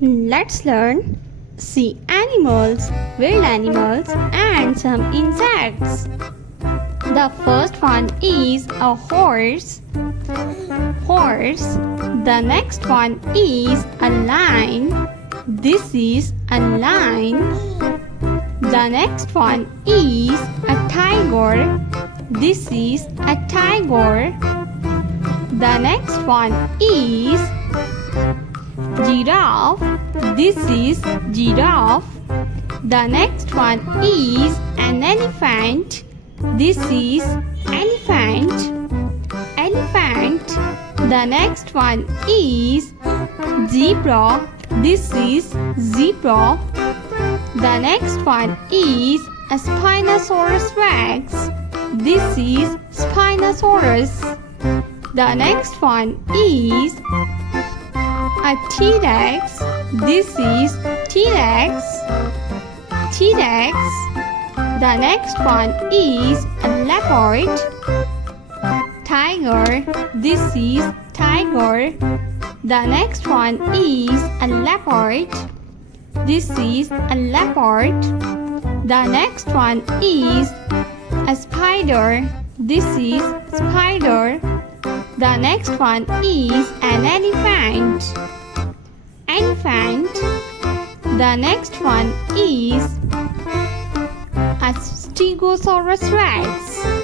Let's learn sea animals, wild animals, and some insects. The first one is a horse. Horse. The next one is a lion. This is a lion. The next one is a tiger. This is a tiger. The next one is giraffe. This is giraffe. The next one is an elephant. This is elephant. Elephant. The next one is zebra. This is zebra. The next one is a Spinosaurus rex. This is Spinosaurus. The next one is a T-Rex. This is T-Rex. T-Rex. The next one is a leopard. Tiger. This is tiger. The next one is a leopard. This is a leopard. The next one is a spider. This is spider. The next one is an elephant. Elephant. The next one is a Stegosaurus rex.